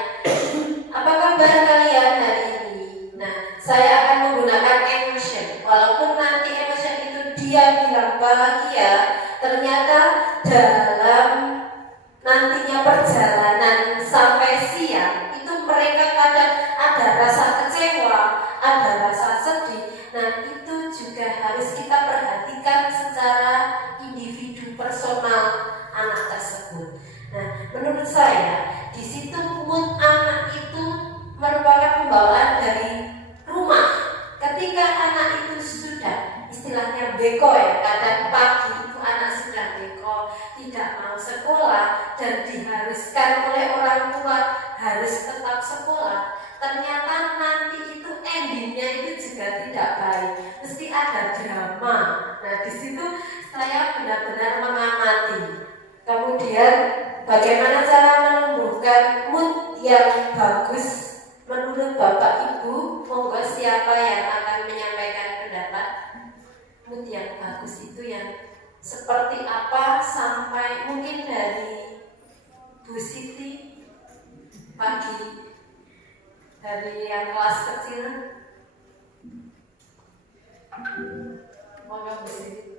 apa kabar kalian hari ini? Nah, saya akan menggunakan emotion. Walaupun nanti emotion itu dia bilang bahagia, ternyata dalam nantinya perjalanan sampai siang itu mereka kadang ada rasa kecewa, ada rasa sedih. Nah, itu juga harus kita perhatikan secara individu personal anak tersebut. Nah, menurut saya di situ mood anak itu merupakan pembawaan dari rumah. Ketika anak itu sudah istilahnya beko ya, kadang pagi itu anak sudah beko, tidak mau sekolah dan diharuskan oleh orang tua harus tetap sekolah. Ternyata nanti itu endingnya itu juga tidak baik, mesti ada drama. Nah, di situ saya benar-benar mengamati. Kemudian bagaimana cara menumbuhkan mood yang bagus menurut Bapak Ibu? Monggo siapa yang akan menyampaikan pendapat? Mood yang bagus itu yang seperti apa, sampai mungkin dari Bu Siti pagi, dari yang kelas kecil. Monggo Bu Siti.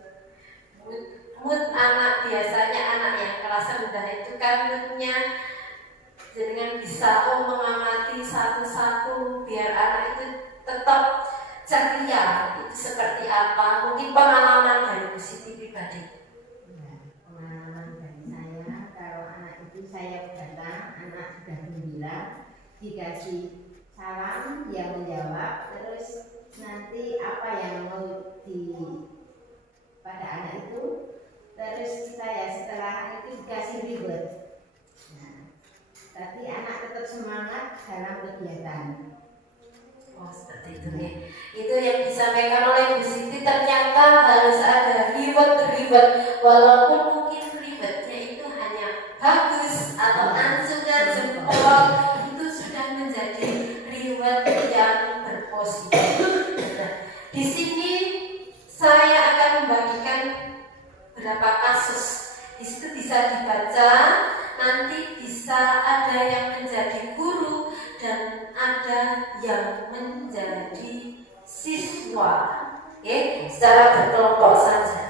Mood anak, biasanya anak yang kelas rendah itu kan moodnya dengan bisa mengamati satu-satu biar anak itu tetap ceria. Itu seperti apa? Mungkin pengalaman dari Bu Siti pribadi. Ya, pengalaman dari saya, kalau anak itu saya datang, anak sudah gembira, dikasih salam, dia menjawab, terus nanti apa yang mau pada anak itu, terus saya setelah itu dikasih reward. Nah, tapi anak tetap semangat dalam kegiatan. Oh, seperti itu ya. Itu yang disampaikan oleh Bu Siti, ternyata harus ada reward walaupun mungkin rewardnya itu hanya bagus atau angsuran jempol, itu sudah menjadi reward yang berpositif. Nah, di sini saya akan membagikan beberapa kasus. Di situ bisa dibaca, nanti bisa ada yang menjadi guru dan ada yang menjadi siswa, secara berkelompok saja.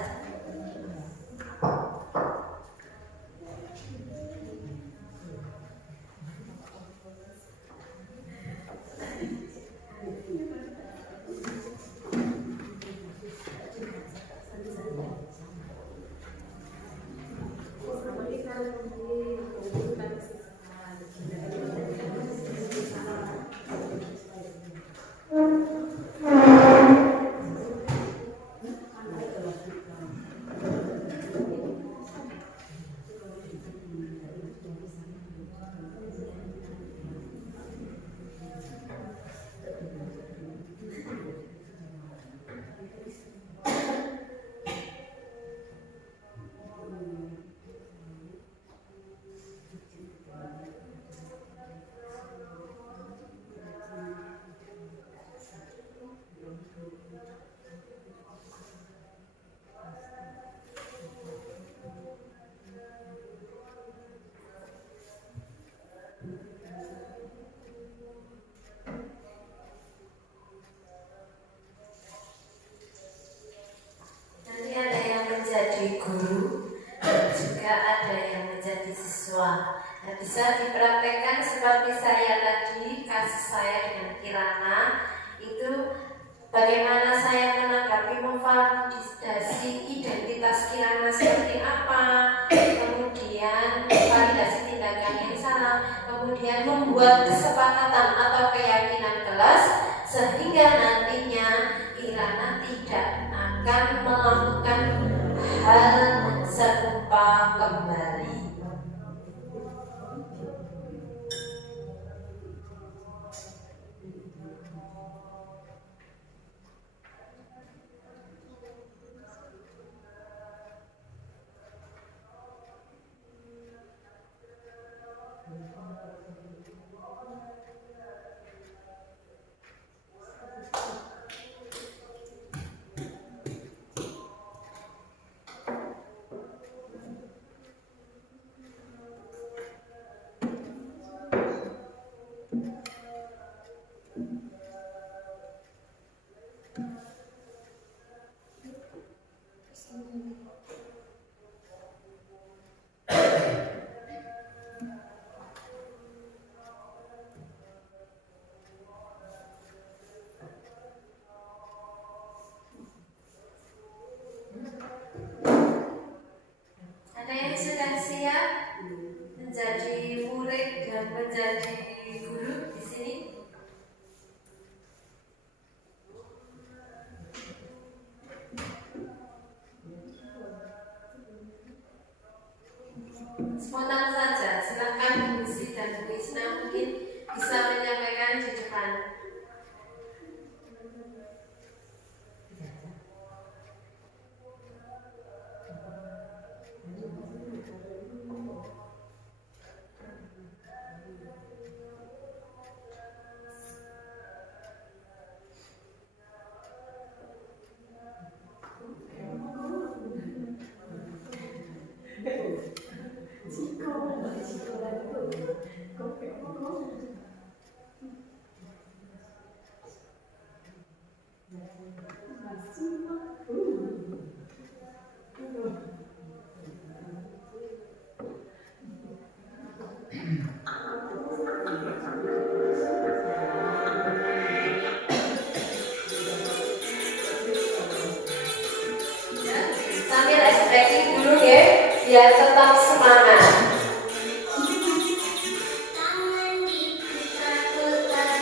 Guru dan juga ada yang menjadi siswa. Nah, bisa dipraktekkan seperti saya tadi, kasus saya dengan Kirana itu bagaimana saya menanggapi memvalidasi identitas Kirana seperti apa, kemudian validasi tindakan yang salah, kemudian membuat kesepakatan atau keyakinan kelas sehingga nantinya Kirana tidak akan melakukan hal serupa kembali. Ada yang sudah siap menjadi murid dan menjadi guru di sini? Spontan saja, silakan Bu Siti dan Bu Isna mungkin bisa menyampaikan di depan. Sambil ekspresi dulu ya, biar tetap semangat. Tangan diputar-putar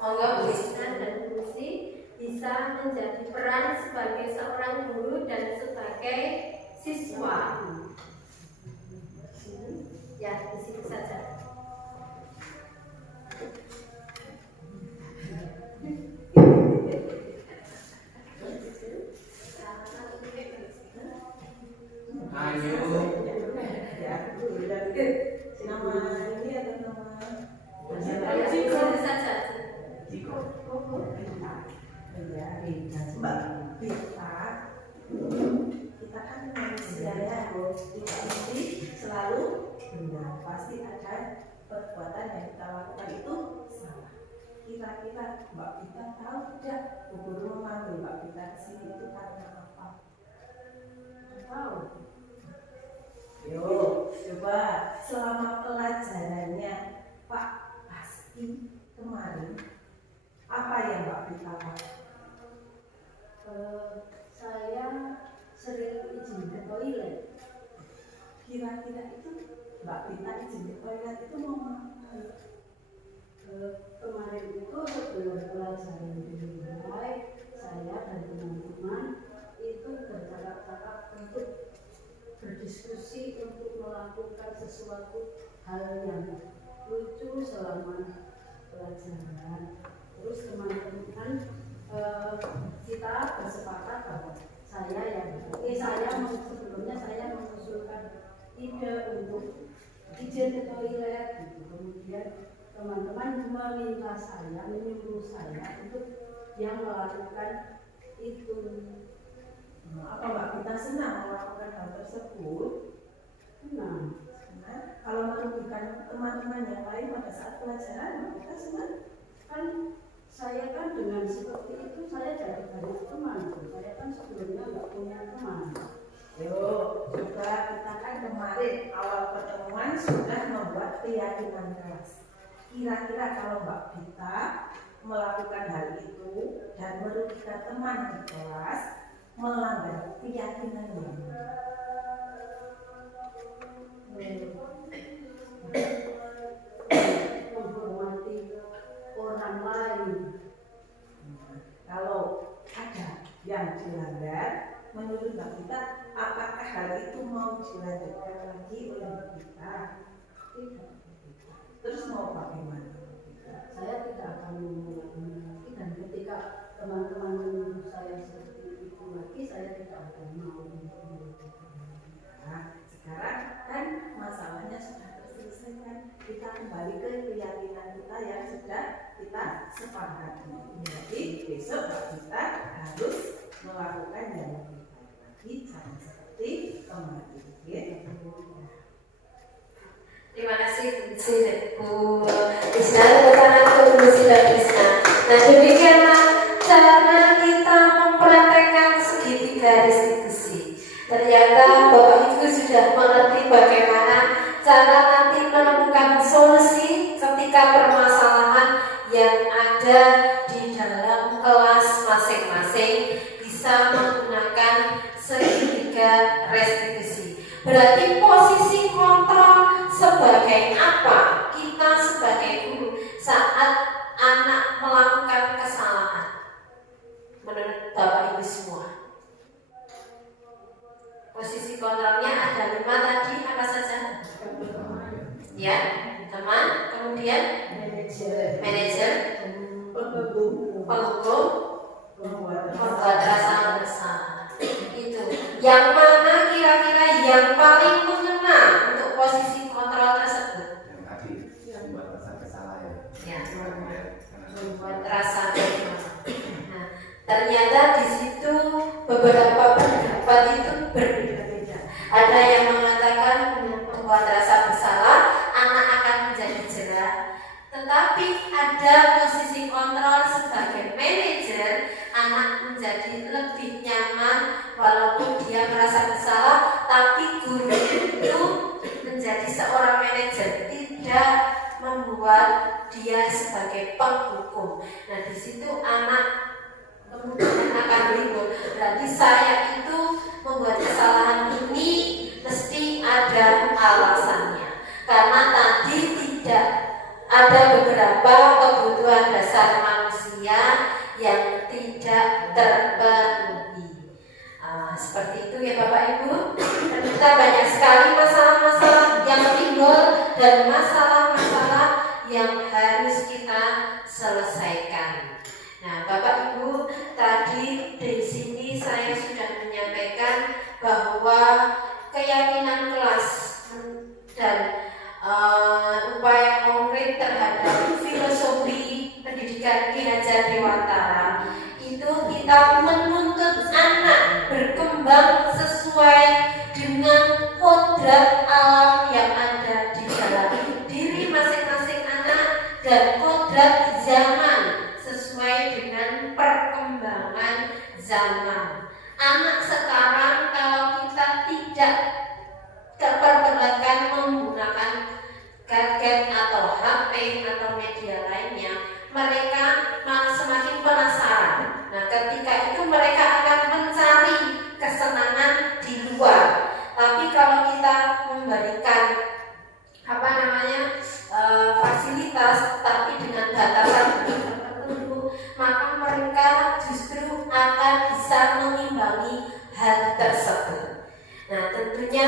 Monggo Bu. Krisna dan Lucy bisa menjadi peran sebagai seorang guru dan sebagai siswa. Ya, di situ saja. Ayo. Nama ini atau nama Ya, di situ saja. Mbak Bita, kita kan manusia ya, kita mesti selalu benar. Pasti ada perbuatan yang kita lakukan itu salah. Kira-kira Mbak Bita tahu tidak Bu Guru memanggil Mbak Bita ke sini itu karena apa? Tahu? Yo, coba selama pelajarannya Pak Pasti kemarin, apa yang Mbak Bita lakukan? Saya sering izin ke toilet. Kira-kira itu Mbak Bita izin ke toilet itu mau ngapain? Kemarin itu sebelum pelajaran dimulai, saya dan teman-teman itu bercakap-cakap untuk berdiskusi untuk melakukan sesuatu hal yang lucu selama pelajaran. Terus teman-teman kita bersepakat bahwa sebelumnya saya mengusulkan ide untuk izin ke toilet gitu. Kemudian teman-teman menyuruh saya untuk yang melakukan itu. Apa Mbak Bita senang melakukan hal tersebut? Nah, Kalau merugikan teman-teman yang lain pada saat pelajaran, Mbak Bita senang? kan saya kan dengan seperti itu saya jadi banyak teman. Saya kan sebelumnya nggak punya teman. Yo, coba kita kan kemarin awal pertemuan sudah membuat keyakinan keras. Kira-kira kalau Mbak Bita melakukan hal itu dan merugikan teman di kelas, melanggar keyakinan yang mana? Menghormati orang lain. Kalau ada yang dilanggar, menurut Mbak Bita, apakah hal itu mau dilanjutkan lagi oleh Mbak Bita? Tidak. Terus mau bagaimana? Saya tidak akan mengulangi lagi, dan ketika teman-teman menyuruh saya seperti itu lagi, saya tidak akan mau mengulangi. Nah, sekarang kan masalahnya sudah terselesaikan. Kita kembali ke keyakinan kita yang sudah kita sepakati. Jadi besok Mbak Bita harus melakukan yang lebih baik lagi, jangan seperti kemarin. Terima kasih Bu Krisna, tepuk tangan untuk Bu Krisna. Nah, demikianlah cara kita mempraktekkan segitiga restitusi. Ternyata Bapak Ibu sudah mengerti bagaimana cara nanti menemukan solusi ketika permasalahan yang ada di dalam kelas masing-masing bisa menggunakan segitiga restitusi. Berarti posisi kontrol sebagai apa kita sebagai guru saat anak melakukan kesalahan menurut Bapak Ibu semua? Posisi kontrolnya ada 5 tadi, apa saja? Ya, teman, kemudian manajer, penghukum, membuat rasa bersalah. Itu yang mana kira-kira yang paling mengena untuk posisi kontrol tersebut? Yang tadi membuat rasa bersalah ya. Membuat rasa bersalah. Nah, ternyata di situ beberapa pendapat itu berbeda-beda. Ada yang mengatakan membuat rasa bersalah anak akan menjadi jerah. Tetapi ada posisi kontrol sebagai manajer, anak menjadi lebih nyaman walaupun dia merasa bersalah, tapi guru itu menjadi seorang manajer, tidak membuat dia sebagai penghukum. Nah, di situ anak kemudian akan bingung. Berarti saya itu membuat kesalahan ini mesti ada alasannya. Karena tadi tidak ada beberapa kebutuhan dasar manusia yang tidak terpenuhi. Seperti itu ya Bapak Ibu. Ternyata banyak sekali masalah-masalah yang timbul dan masalah-masalah yang harus kita selesaikan. Nah, Bapak Ibu, tadi di sini saya sudah menyampaikan bahwa keyakinan kelas dan upaya konkret terhadap filosofi pendidikan Ki Hajar Dewantara itu kita menuntut anak berkembang sesuai dengan kodrat alam yang ada di dalam diri masing-masing anak dan kodrat zaman sesuai dengan perkembangan zaman. Anak sekarang kalau kita tidak terperkenalkan menggunakan gadget atau HP atau media lainnya, mereka malah semakin penasaran. Nah, ketika itu mereka akan mencari kesenangan di luar. Tapi kalau kita memberikan fasilitas tapi dengan batasan tertentu, maka mereka justru akan bisa mengimbangi hal tersebut. Nah, tentunya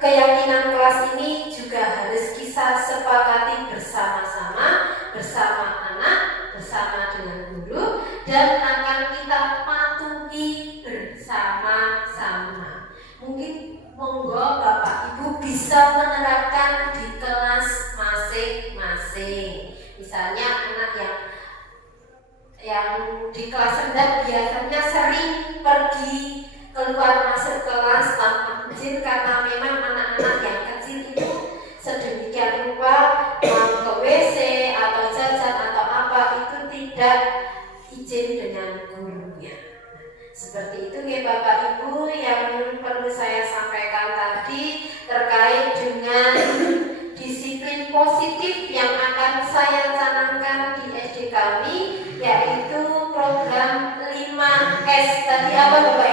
keyakinan kelas ini juga harus kita sepakati bersama-sama, bersama anak, bersama dengan guru, dan akan kita patuhi bersama-sama. Mungkin monggo Bapak Ibu bisa menerapkan di kelas masing-masing. Misalnya anak yang di kelas rendah biasanya sering pergi keluar masuk kelas tanpa izin karena memang anak-anak yang kecil itu sedemikian rupa mau ke WC atau jajan atau apa itu tidak izin dengan gurunya. Seperti itu ya Bapak Ibu yang perlu saya sampaikan tadi terkait dengan disiplin positif yang akan saya canangkan di SD kami, yaitu program 5S. Tadi apa Bapak